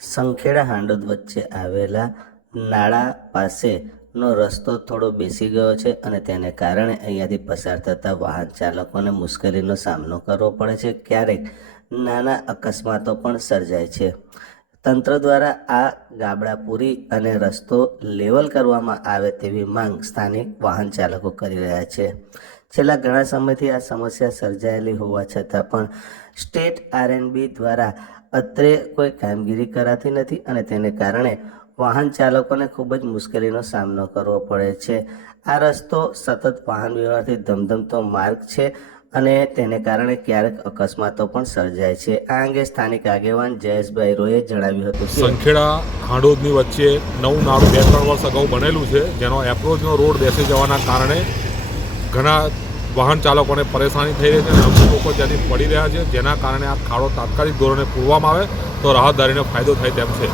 સંખેડા હાંડોદ વચ્ચે આવેલા નાળા પાસેનો રસ્તો થોડો બેસી ગયો છે અને તેને કારણે અહીંયાથી પસાર થતા વાહન ચાલકોને મુશ્કેલીનો સામનો કરવો પડે છે. ક્યારેક નાના અકસ્માતો પણ સર્જાય છે. તંત્ર દ્વારા આ ગાબડા પૂરી અને રસ્તો લેવલ કરવામાં આવે તેવી માંગ સ્થાનિક વાહન ચાલકો કરી રહ્યા છે. છેલ્લા ઘણા સમયથી આ સમસ્યા સર્જાયેલી હોવા છતાં પણ સ્ટેટ આરએનબી દ્વારા અત્રે કોઈ કામગીરી કરાતી નથી અને તેને કારણે વાહન ચાલકોને ખૂબ જ મુશ્કેલીનો સામનો કરવો પડે છે. આ રસ્તો સતત વાહન વ્યવહારથી ધમધમતો માર્ગ છે અને તેને કારણે ક્યારેક અકસ્માતો પણ સર્જાય છે. આ અંગે સ્થાનિક આગેવાન જયેશભાઈ રોયે જણાવ્યું હતું સંખેડા હાંડોદની વચ્ચે નવું નાળું બે ત્રણ વર્ષ અગાઉ બનેલું છે, જેનો એપ્રોચનો રોડ બેસી જવાના કારણે ઘણા વાહન ચાલકોને પરેશાની થઈ રહી છે અને અમુક લોકો ત્યાંથી પડી રહ્યા છે. જેના કારણે આ ખાડો તાત્કાલિક ધોરણે પૂરવામાં આવે તો રાહતદારીને ફાયદો થાય તેમ છે.